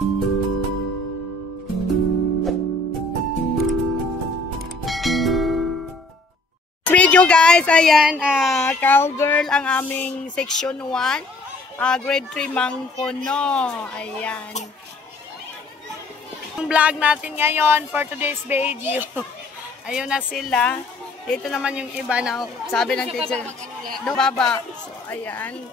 Video guys, ayan, cowgirl ang aming section 1, grade 3 Mangkono, ayan. Yung vlog natin ngayon for today's video, ayun na sila, dito naman yung iba na sabi ng teacher, do baba, so ayan.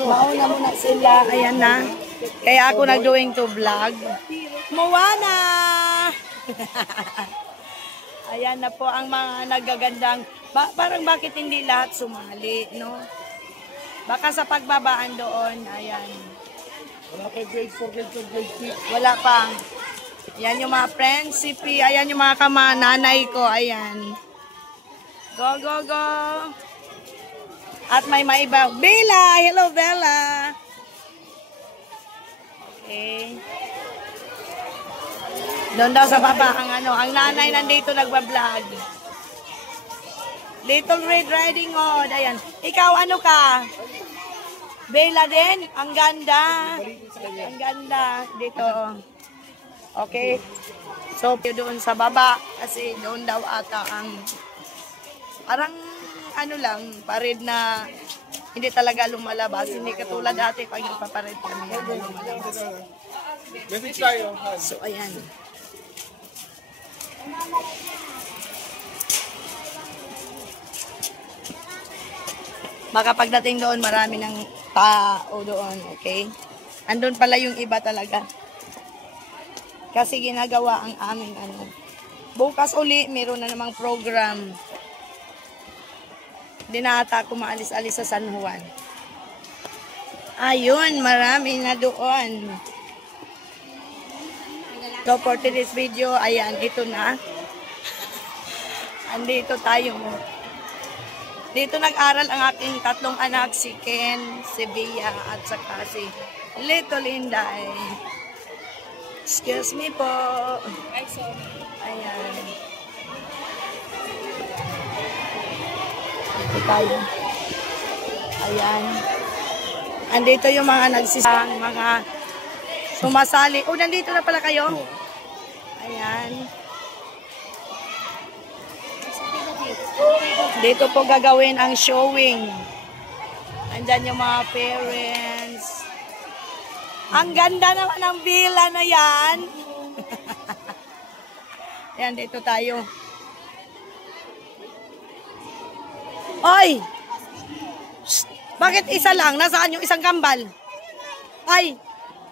Mauna muna sila, ayan na, kaya ako nag-doing to vlog. Moana! Ayan na po ang mga nagagandang, parang bakit hindi lahat sumali, no? Baka sa pagbabaan doon, ayan. Wala pa grade 4, grade 2, grade 3. Wala pa. Ayan yung mga prinsipi, ayan yung mga kamananay ko, ayan. Go, go, go! At may maiba. Bella! Hello, Bella! Okay. Doon daw sa baba ang ang nanay nandito nagba-vlog. Little Red Riding Hood. Ayan. Ikaw ano ka? Bella din? Ang ganda. Ang ganda. Dito. Okay. So, doon sa baba. Kasi doon daw ata ang parang ano lang, pared na hindi talaga lumalabas. Hindi katulad dati pag ipapared kami. Lumalabas. So, ayan. Baka pagdating doon marami ng tao doon, okay? Andun pala yung iba talaga. Kasi ginagawa ang aming bukas uli, meron na namang program. Hindi na ata ako maalis-alis sa San Juan. Ayun, marami na doon. So for today's video, ayan, ito na. Andito tayo. Dito nag-aral ang aking tatlong anak, si Ken, si Bea, at saka si Little Inday. Excuse me po. Ayan. Dito tayo. Ayan. Andito yung mga nagsisang, mga sumasali. Oh, nandito na pala kayo? Ayan. Dito po gagawin ang showing. Andyan yung mga parents. Ang ganda naman ng villa na yan. Ayan, dito tayo. Oy! Bakit isa lang? Nasaan yung isang kambal? Ay!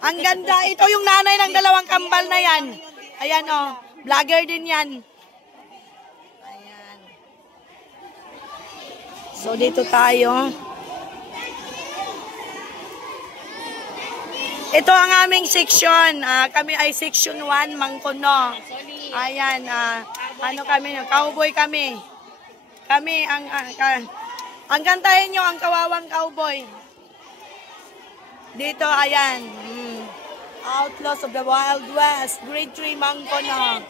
Ang ganda. Ito yung nanay ng dalawang kambal na yan. Ayan o. Vlogger din yan. Ayan. So, dito tayo. Ito ang aming section. Kami ay section 1, Mangkono. Ayan. Ano kami? Cowboy kami. Kami ang kantahin nyo ang Kawawang Cowboy. Dito, ayan. Outlaws of the Wild West, grade 3 Mangkono.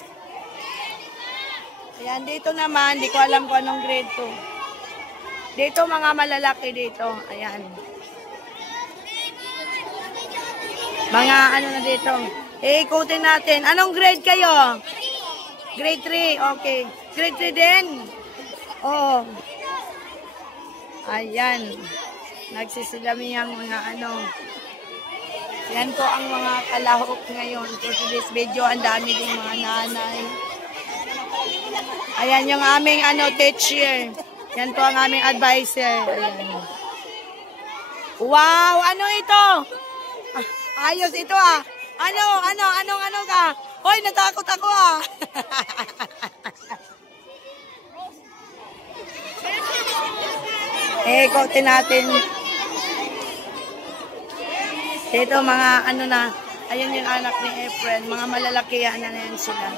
Ayan, dito naman, di ko alam kung anong grade 2. Dito, mga malalaki dito. Ayan. Mga ano na dito. Ikutin natin. Anong grade kayo? Grade 3, okay. Grade 3 din? Oo. Ayan. Nagsisilami ang mga Yan po ang mga kalahok ngayon. For today's video, ang dami ding mga nanay. Ayan yung aming teacher. Yan po ang aming advisor. Ayan. Wow! Ano ito? Ayos ito Anong ka? Hoy, natakot ako ikotin natin. Ito mga ayun yung anak ni Efren, mga malalaki na yan sila.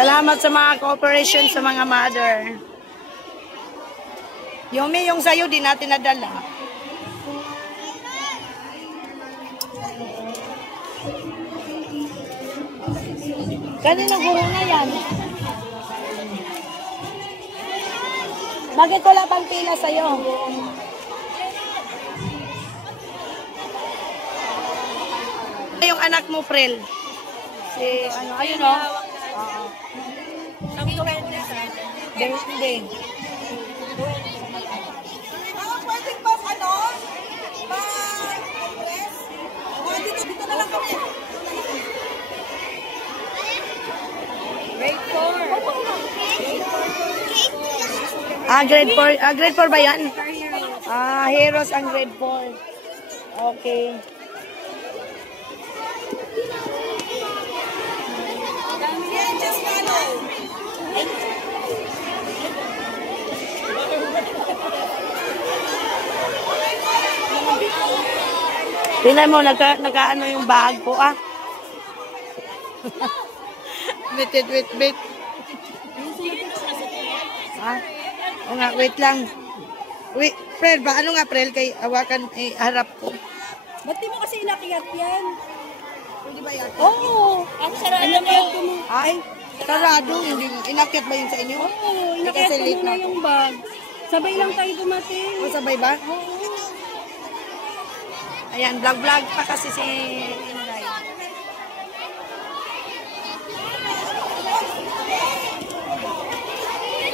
Salamat sa mga cooperation sa mga mother. Yumi, yung sa'yo, di natin nadala. Kanina guro na yan. Bakit wala pang pila sa'yo? Yung anak mo, Prel. Si, ano, ayun o. Oo. Hindi. Pwede ba, ano? Pa-compress? Dito na lang kami. Grade 4. Grade 4. Grade 4 ba yan? Heroes ang grade 4. Okay. Tingnan mo, nagkaano yung bag ko, Wait. O nga, wait lang. Wait, Prel, ba? Ano nga, Prel? Kay awakan, harap ko. Ba't di mo kasi inakyat yan? Pwede ba yan? Oo. Ang sarado mo. Ay, sarado. Hindi, inakyat ba yun sa inyo? Oo, inakyat ko muna yung bag. Sabay lang tayo dumating. O, sabay ba? Oo. Ayan, vlog pa kasi si Inday.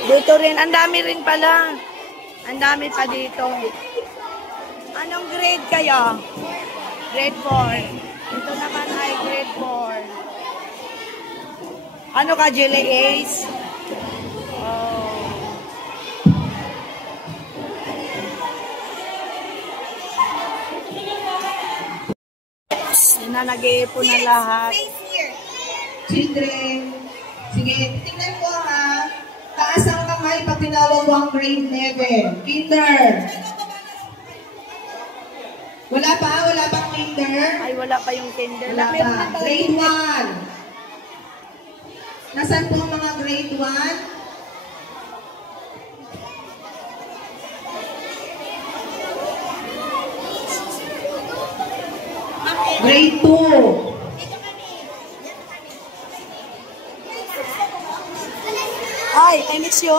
Dito rin, ang dami rin pala. Ang dami pa dito. Anong grade kayo? Grade 4. Ito naman ay grade 4. Ano ka, Jelly Ace? Oh. Na nag-iipon na lahat. Children, sige, tingnan ko ha. Taas ang kamay pag tinawag ko ang grade 11. Kinder. Wala pang kinder? Ay, wala pa yung kinder. Wala pa. Grade 1. Nasaan po ang mga grade 1? Grade 2. Ay, I miss you.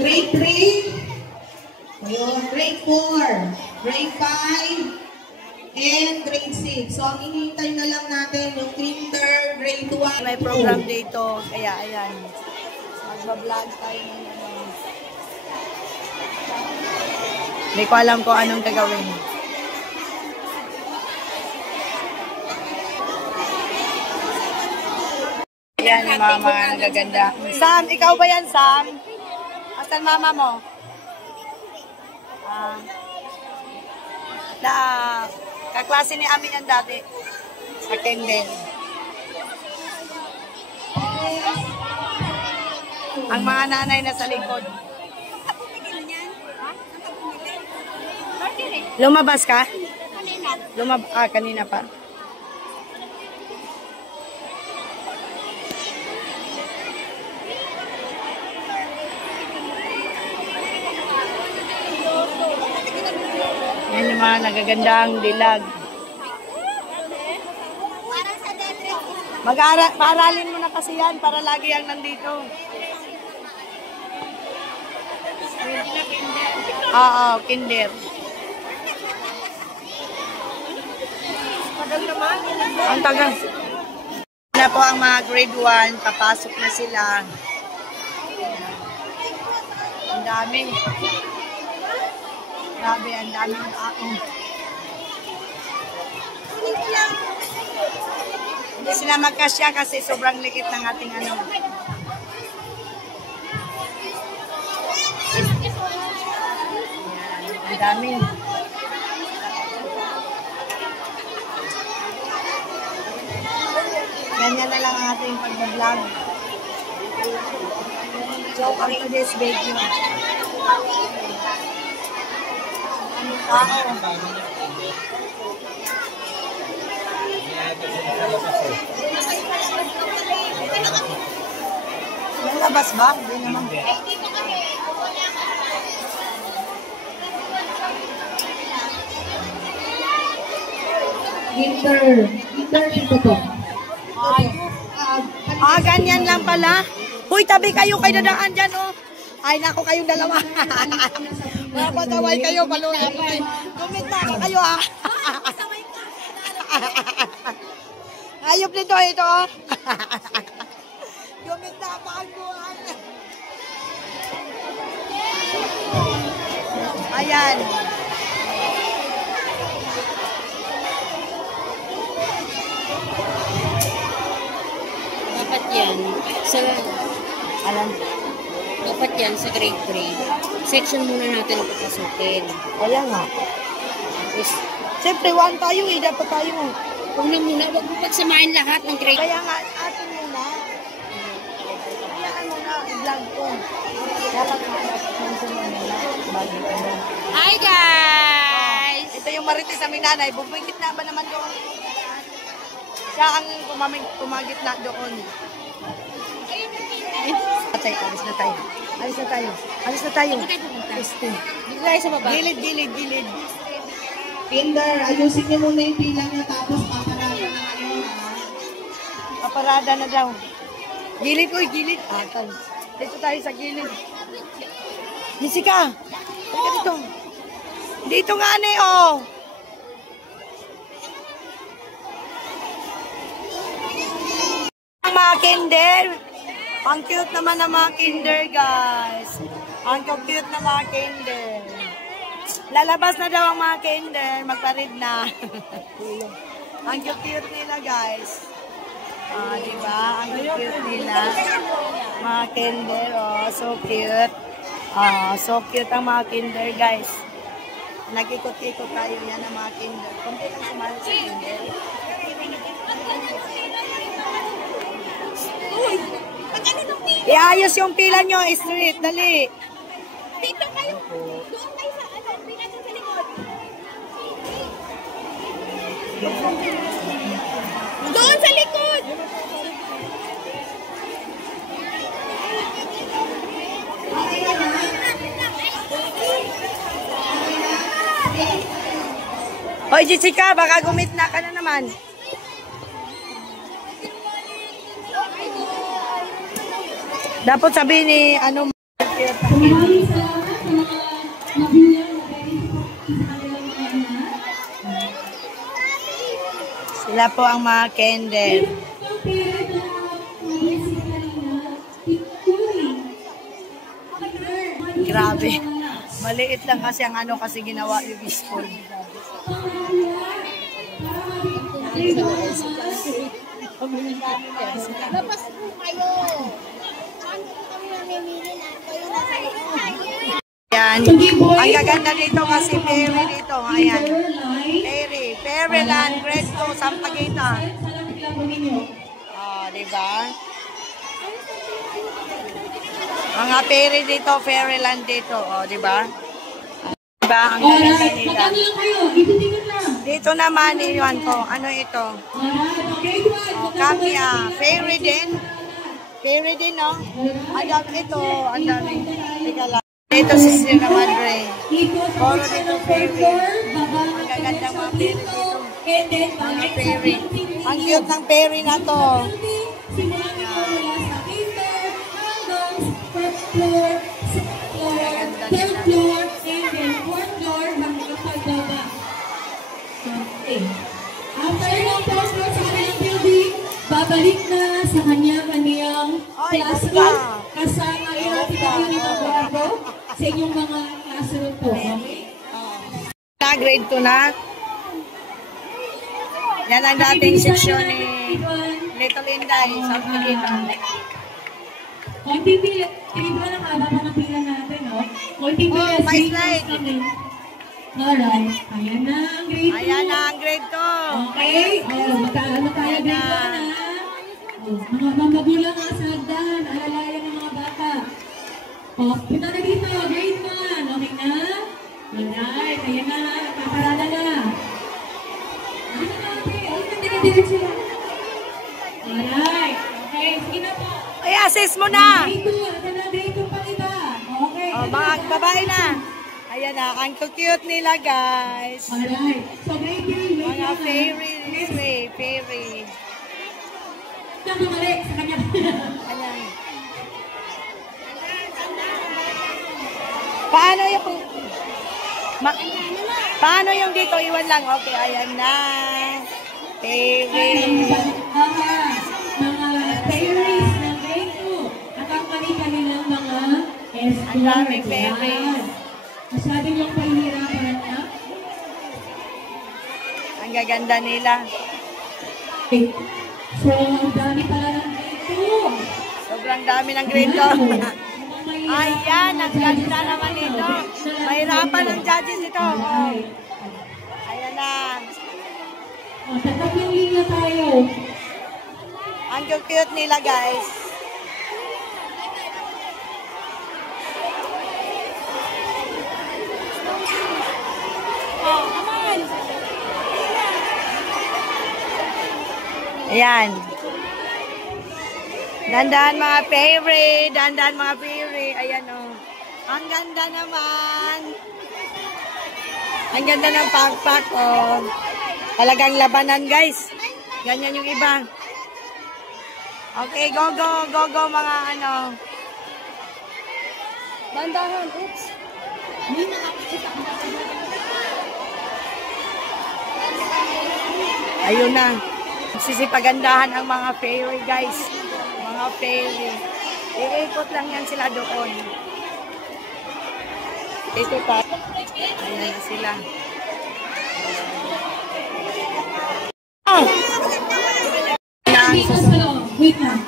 Grade 3. Ayun, grade 4. Grade 5. And grade 6. So, ang hinihintay na lang natin yung kinder, grade 1. May program dito. Kaya, ayan. Magbablog tayo ngayon. Hindi ko alam kung anong gagawin. Yan yung mga nagaganda. Sam, ikaw ba yan, Sam? Asan mama mo? Kaklase ni Ami yan dati. Sa Kendall. Ang mga nanay na sa likod. Lumabas ka? Kanina pa. Yan yung mga nagagandang dilag. Paaralin mo na kasi yan para lagi yan nandito. Oo, kinder. Ang tagal. Na po ang mga grade 1, papasok na sila. Ang dami. Grabe, ang daming tao. Hindi sila magkasya kasi sobrang liit ng ating ano. Ayan, ang dami. Ganyan na lang ang ating pag-vlog. So, for today's video. Lalabas ba? Hindi naman. Kinder dito po. Ganyan lang pala. Uy, tabi kayo dadaan dyan, oh. Ay, nako kayong dalawa. Mapataway kayo, palunapay. Tumit na ako kayo, ha. Ayop nito, ito, oh. Tumit na pa ang buhay. Ayan. Dapat yan sa dapat yan sa grade 3. Section muna natin ang papasukin. Kaya nga. Tapos, Siyempre, one tayo eh. Dapat tayo. una muna, wag mo pagsamahin lahat ng grade. Kaya nga, atin muna. Kayaan muna, i-vlog ko. Dapat mention mo muna. Bago ano. Hi guys! Ito yung marites namin nanay. Bubingkit na ba naman doon? Siya ang pumagit na doon. Atay, alis na tayo. Alis na tayo. Alis na tayo. Dito tayo sa baba. Gilid. Kinder, ayusin niyo muna yung pila niyo tapos paparada na kayo. Paparada na daw. Gilid, uy, gilid. Atay. Dito tayo sa gilid. Jessica! Halika dito. Dito nga, ane, oh. Ang mga kinder. Ang cute naman ng mga kinder, guys. Ang cute na mga kinder. Lalabas na daw ang mga kinder. Magparid na. Ang cute nila, guys. Diba? Ang cute nila. Mga kinder, oh. So cute. So cute ang mga kinder, guys. Nag-ikot-ikot tayo yan ang mga kinder. Kunti lang sumali sa kinder. Iayos yung pila nyo, street. Dali. Dito kayo. Doon kayo sa pila nyo sa likod. Doon sa likod. Hoy, Jessica, baka gumitna ka na naman. Dapat sabihin ni, ano, sila po ang mga kinder. Grabe. Maliit lang kasi ang ano kasi ginawa yung school. Labas po kayo. Saan po kami namimili na? Kayo nasa likod. Yan. Ang gaganda dito kasi Perry dito. Ayan. Perryland, grade 2, Sampaguita. Diba? Mga Perry dito, Perryland dito. Diba? Diba? Ang gaganda nila. Dito naman, iwan ko. Ano ito? Kami Perry din. Perry din, no? Ang dami ito. Ang dami. Teka lang. Ito si Sierra Madre. Puro dito Perry. Ang gagandang mga Perry dito. Mga Perry. Ang cute ng Perry na to. After ng first floor sa kanilang building, babalik na sa kanya-kanyang classroom. Kasama yung ating bago sa inyong mga classroom po. Na grade 2 na. Yan ang dating section ni Little Inday. Sampaguita. Konti pila. Tignan na haba pa ng pila natin, no? Konti pila. May slide. Alright. Ayan na ang grade 2. Ayan na ang grade 2. Okay. Magkaano tayo grade 1, ha? Mga magulang nga sa hagdan. Alalayan ng mga bata. Punta na dito. Grade 1. Okay na? Alright. Ayan na. Paparada na. Ano na natin? Ano na dire-diretso lang? Alright. Okay. Sige na po. Ay, assist mo na. Grade 2. Ito na grade 2 pa iba. Okay. Mga babae na. Ayan na. Ang cute nila, guys. Alright. So grade 3. Mga favorite. this way, Perry. Nakamali sa kanya. Ayan. Paano yung... paano yung dito? Iwan lang. Okay, ayan na. Perry. Mga fairies na grade 2. At ang kanilang mga Ang daming fairies. Masyado yung pahihirapan na. Ang gaganda nila. So, ang dami pala ng grade 2. Sobrang dami ng grade 2. Ayan, ang ganda naman ito. Mahirapan ang judges ito. Oh. Ayan na. Tatap yung linya tayo. Ang cute nila, guys. Oh, come on. Ayan. Dandan mga Perry. Dandan mga Perry. Ayan o. Oh. Ang ganda naman. Ang ganda ng pakpak o. Oh. Talagang labanan guys. Ganyan yung iba. Okay, go, go, go, go mga ano. Dandahan, oops. Ayun na. Sisipagandahan ang mga Perry guys. Mga Perry. Iikot lang yan sila doon. Ito pa. Ayan na sila. Oh! Wait lang.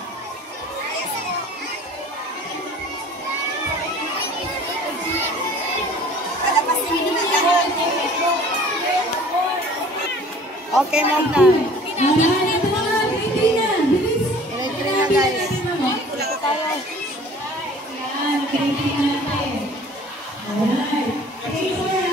Okay, mom na. Ito mga grade 3 na. Bilis. Grade 3 na guys. Ito tayo. Yan, grade 3 natin. Alright. Grade 4 na.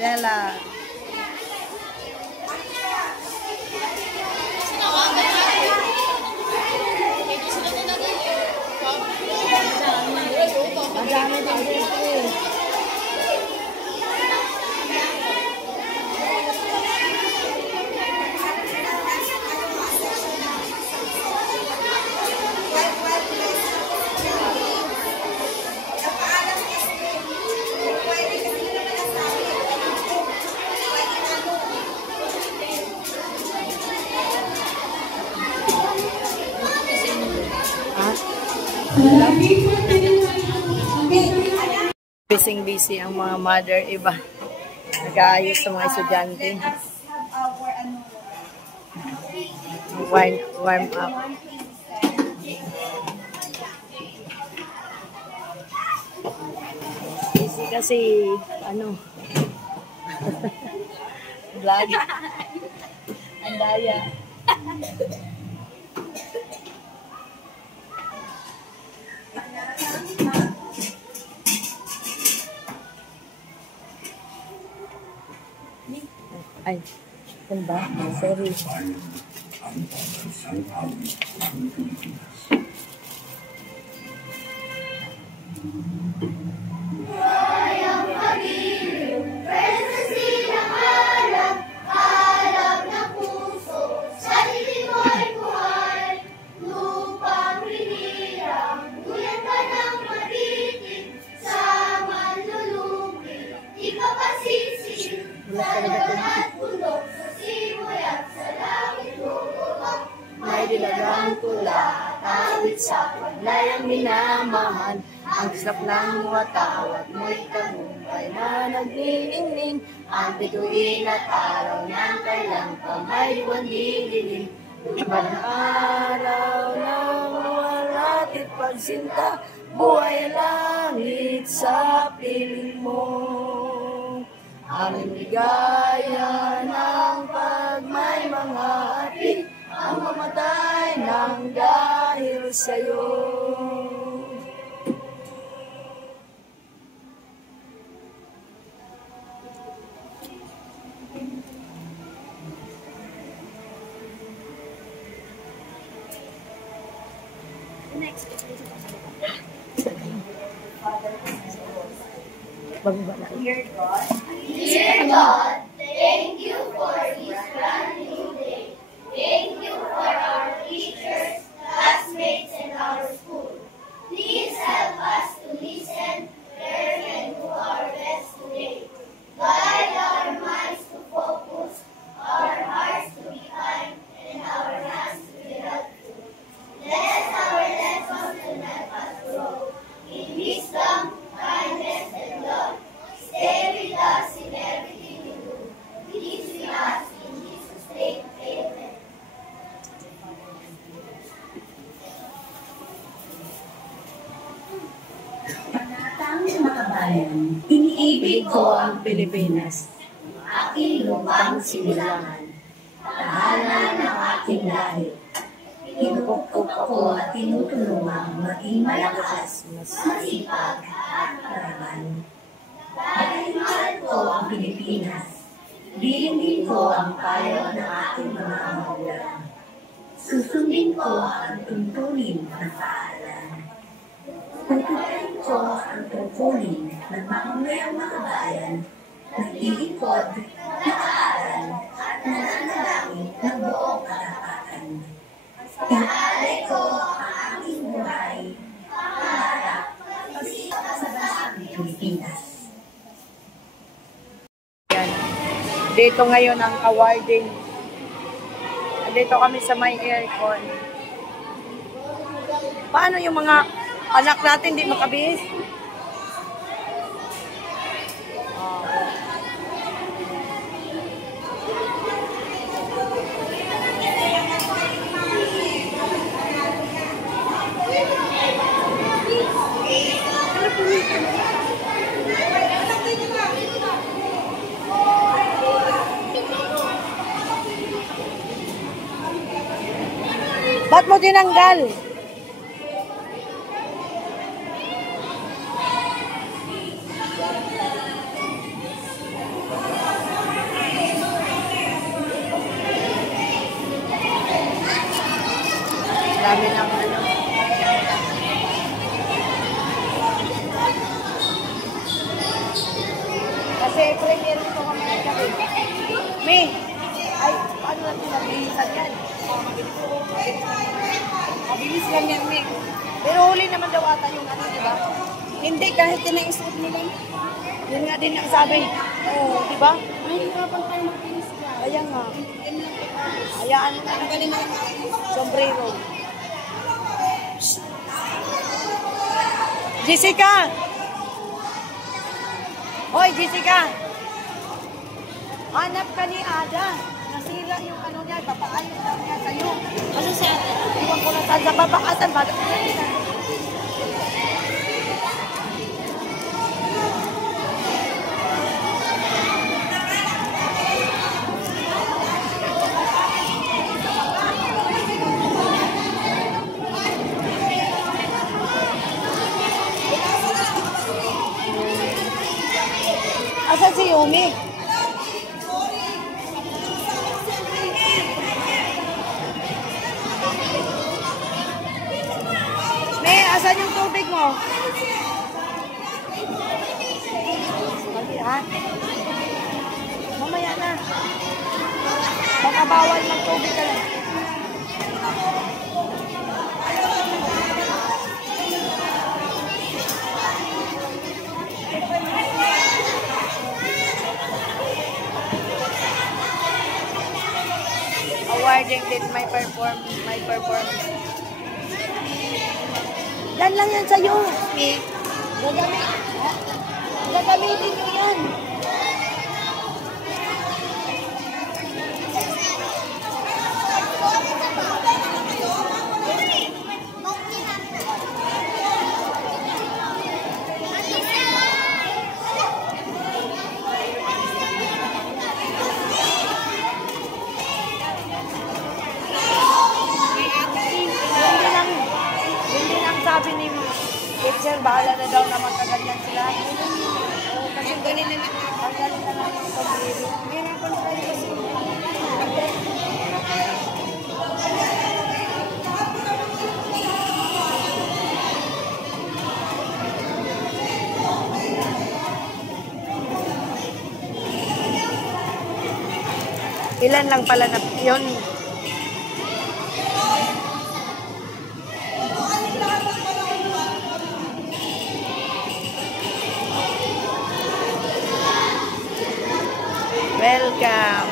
Della. Madami din dito. Busy ang mga mother, iba. Nag-aayos sa mga estudyante. Warm up. Busy kasi, ano, vlog. Ang daya. Ay, ano ba? Sorry. May dilagang tula, tawid sa paglayang minamahal. Ang sarap ng watawat mo'y tagumpay na nagniningning. Ang bituin at araw ng kailang kamay buwan didilim. Parang araw ng wala't pagsinta, buhay langit sa piling mo. Aming ligaya ng pagmay mga api, ang mamatay ng dahil sa'yo. Bababa na. Dear God, thank you for this brand new day. Thank you for our teachers, classmates, and our school. Please help us to listen, learn, and do our best today. Guide our minds to focus, our hearts to be kind, and our hands to be helpful. Let our lessons to help us grow in wisdom, kindness, and love. Stay with us in everything we do. Please be us in Jesus' name. Amen. Panatang mga bayan, iniibig ko ang Pilipinas. Aking lupang sinilangan, tahanan ng aking lahi. Tinukok ako at tinutulungang maging malakas, masipag at maraman. Dahil mahal ko ang Pilipinas, dilindin ko ang payo ng aking mga magulang. Susundin ko ang tuntunin ng paaralan. Tutunan ko ang tungkulin ng mamamayang mga bayan, naglilingkod, nakaaral, at nananalangin ng buong karapatan. Inaalay ko ang aking buhay, pangarap, pag-iiyak sa bansang Pilipinas. Yan. Dito ngayon ang awarding. Dito kami sa may aircon. Paano yung mga anak natin di makabihis? Ba't mo tinanggal? Dami ng ano. Kasi premier nito kami ng gabi. May, ay, paano natin nabilisan yan? Mabilis lang yan, May. Pero huli naman daw ata yung ano, di ba? Hindi, kahit tinaisip nila. Yun nga din ang sabi. Oo, di ba? Ay, hirapan tayo magpinis ka. Ayan nga. Hayaan mo na. Galing na Sombrero. Jessica! Hoy, Jessica! Hanap ka ni Ada. Nasira yung ano niya, papaayos lang niya sa'yo. Kasi sa atin. Iwan ko na saan sa babaasan. Asan si Yumi? May, asan yung tubig mo? Sabi, ha? Mamaya na. Baka bawal mag-tubig ka lang. Awarding din my performance. Yan lang yan sa'yo. Gagamitin mo yan. Sabi ni teacher, bahala na daw na magkaganyan sila. Kasi ganin na lang. Ang ganin na lang yung sombrero. Mahirapan tayo kasi. Ilan lang pala na yun? Welcome.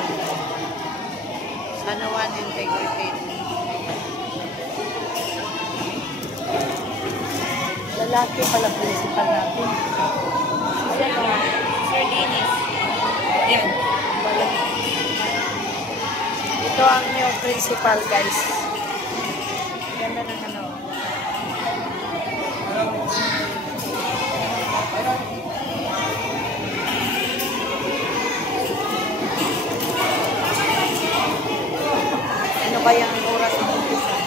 Sanawan Integrated. Lalaki pala principal natin. Yan o. Sir Dennis. Yan. Ito ang new principal, guys. Ganda ng ano. Ano kaya ang oras ng umpisa?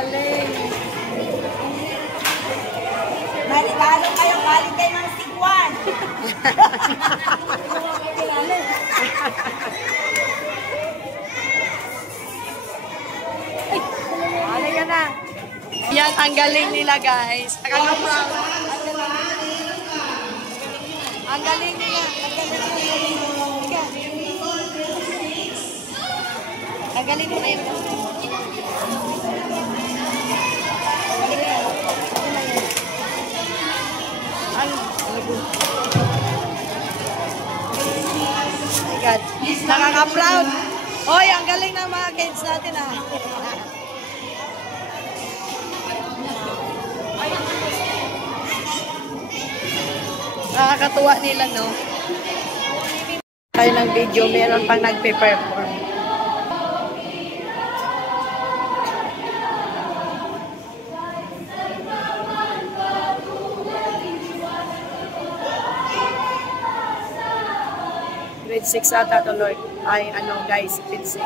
Galing. Marigalo kayo, galing kayo ng Sigwan. Halika na. Yan, ang galing nila guys. Nakaka-proud. Ang galing nila. Ang galing mo na yun. Oh my God. Nakaka-proud. Hoy, ang galing ng mga kids natin ah. Nakakatuwa nila, no? Tayo ng video, meron pang nagpe-perform. Grade 6 ata to, Lord. Ay, ano guys, grade 6.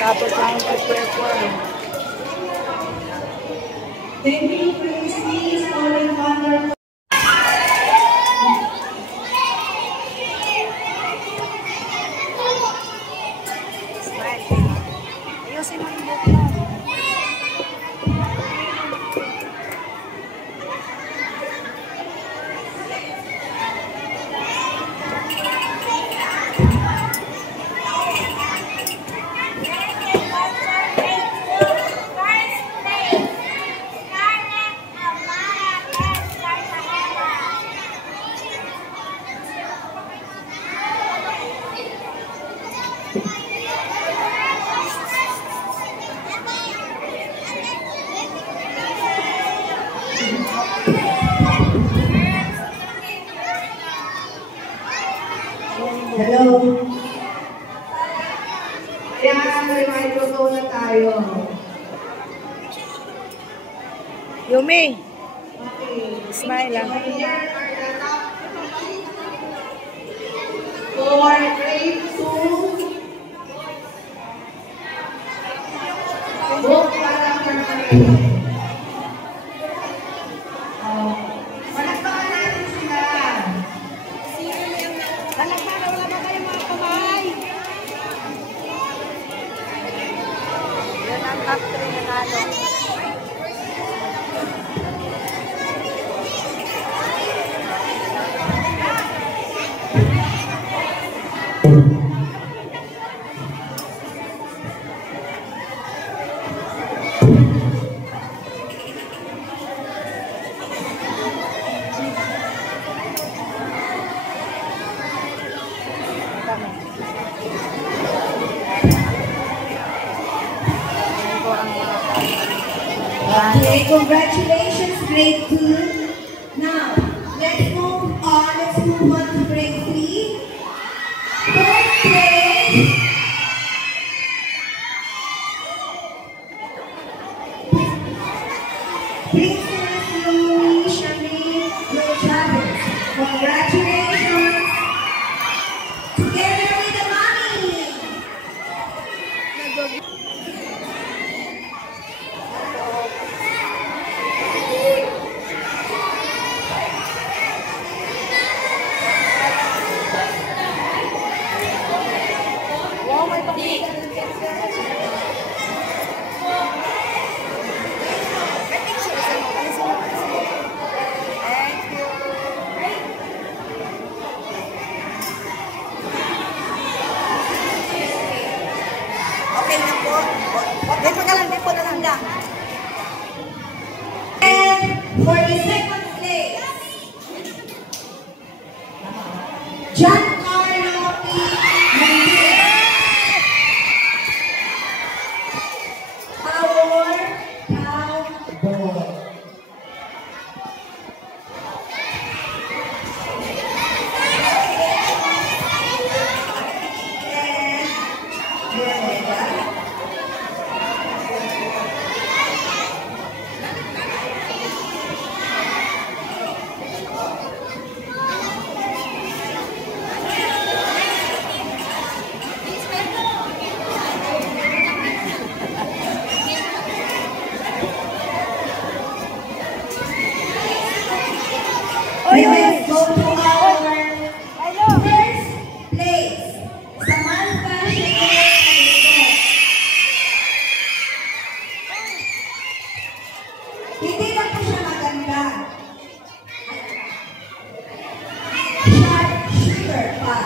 Tapos lang pag-perform. Thank you, Christy, Stolen Wonder. Ayusin mo yung buhok mo. Hello. Yan, may microphone na tayo. Yumi, Okay. smile lang. Here are For grade 2, book character parade. Palakpakan natin sila. Palakpakan, wala ba kayong mga kamay? Yan ang top 3 na nalo. Okay, congratulations, grade 2. Now, let's move on to grade 3. Third place. Princess Louis Charmaine Chavez. Congratulations. Together with the mommy. And for the second place, Giancarlo P. Mendez. Power Cowboy. Let's go to our first place. Samantha Shea. Hindi na po siya maganda. Sharp shooter pa.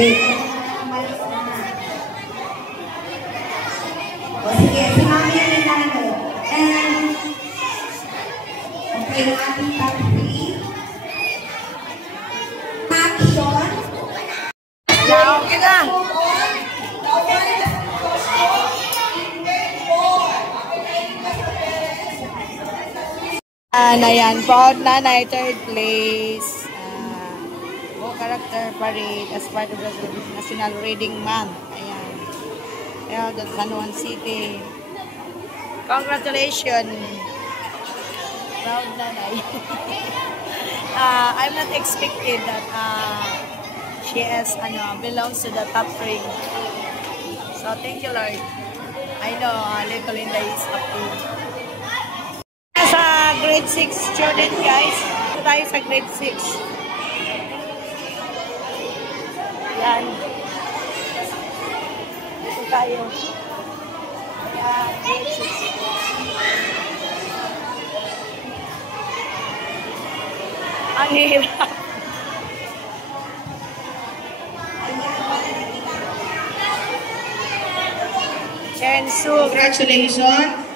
Okay, umalis na. O sige, si Mami Arinano. And, okay, yung ating top 3. Action. Okay na. Ayan, proud nanay, third place. Character parade as part of the National Reading Month. Ayan. Held at San Juan City. Congratulations. Proud nanay. I'm not expected that she is, belongs to the top 3. So, thank you, Lord. I know little Linda is up to. Sa grade 6 student, guys. Ito tayo sa grade 6. Yan. Dito tayo. Yan, grade 6. Ang hirap. Chensu. Congratulations.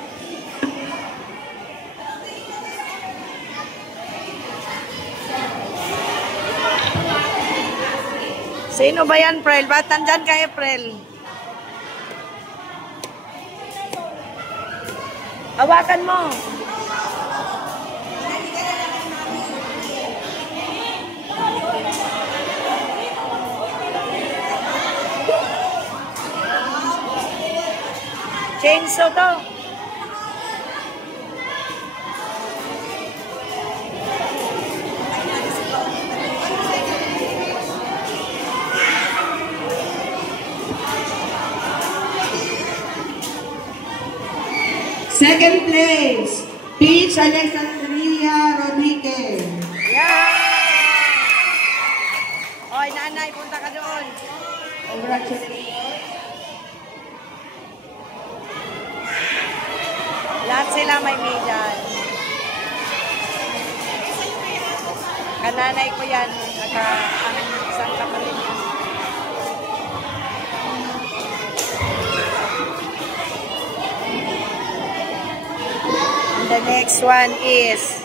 Sino ba yan, Prel? Ba't nandyan ka, April? Hawakan mo. Chainsaw to. Second place, Peach Alexandria Rodriguez. Yeah! Oy, nanay, punta ka doon. Congratulations. Lahat sila may medal. Kananay ko yan. Isang kapatid yan. And the next one is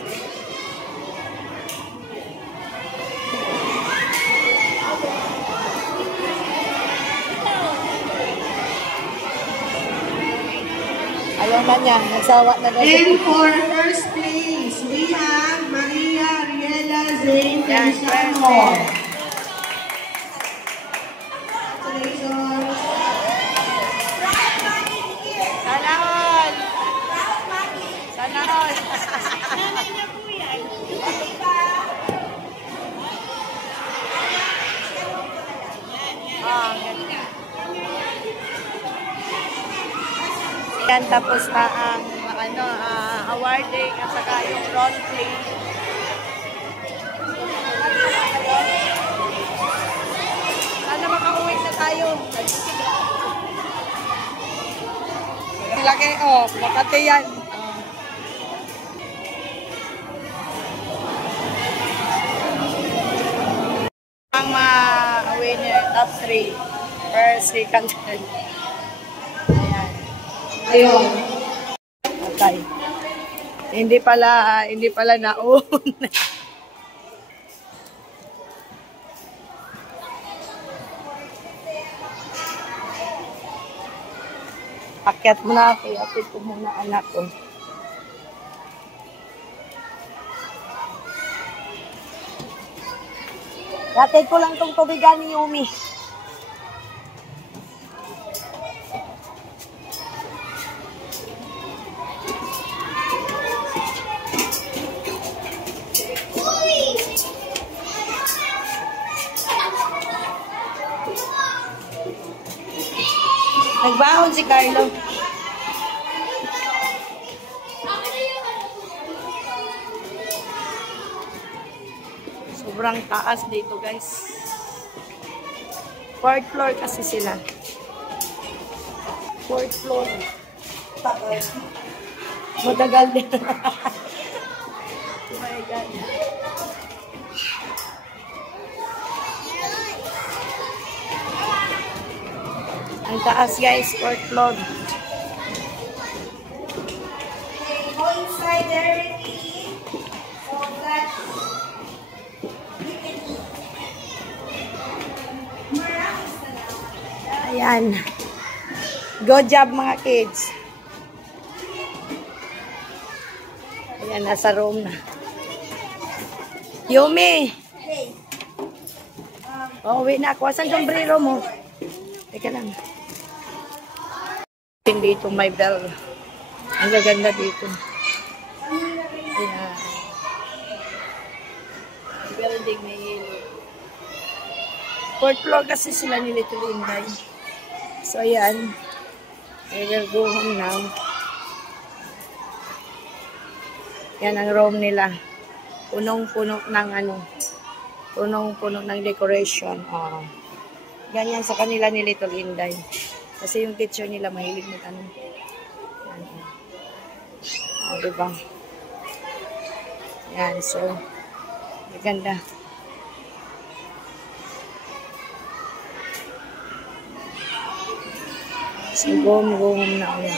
ayaw na niya. Nagsawa na daw. And for first place, we have Maria Riela Zane Feliciano. Congratulations. Sana all. Sana all. Yan, tapos na ang awarding at saka yung role play. Sana makauwi na tayo. Sila kayo, Makati yan. Ang mga winner, top 3. First, second, third. Ayan. Ayun. Okay. Hindi pala nauna. Akyat mo na ako. Akyat ko muna anak ko. Atid ko lang tong tubigan ni Yumi. Nagbaon si Carlo. Sobrang taas dito, guys. 4th floor kasi sila. 4th floor. Taas. Matagal din. Oh my God. Ang taas, guys, 4th floor. Go inside there, Ricky. So that you can eat. Maraming salamat. Ayan. Good job, mga kids. Ayan, nasa room na. Yumi! Uwi na ako. Asan sombrero mo? Teka lang. Dito may bell. Ang gaganda dito. Ayan. Building may yellow. 4th floor kasi sila ni Little Inday. So, ayan. I will go home now. Yan ang room nila. Punong-puno ng punong-puno ng decoration. Oh. Ganyan sa kanila ni Little Inday. Kasi yung teacher nila mahilig ng Yan. Oh, diba? Yan, so maganda. So, go home na ulit.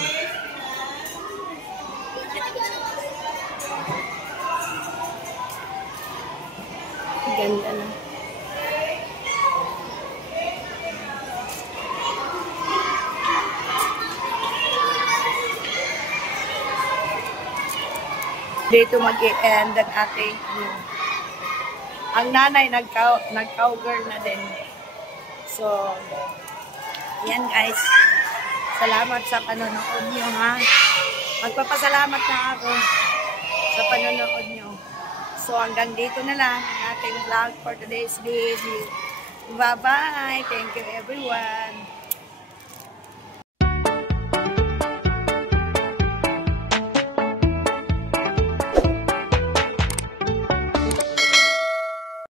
Ganda na. Dito mag-i-end ang ating ang nanay nag-cowgirl na din. So, yan guys. Salamat sa panonood nyo ha. Magpapasalamat na ako sa panonood nyo. So, hanggang dito na lang ang ating vlog for today's video. Bye-bye. Thank you everyone.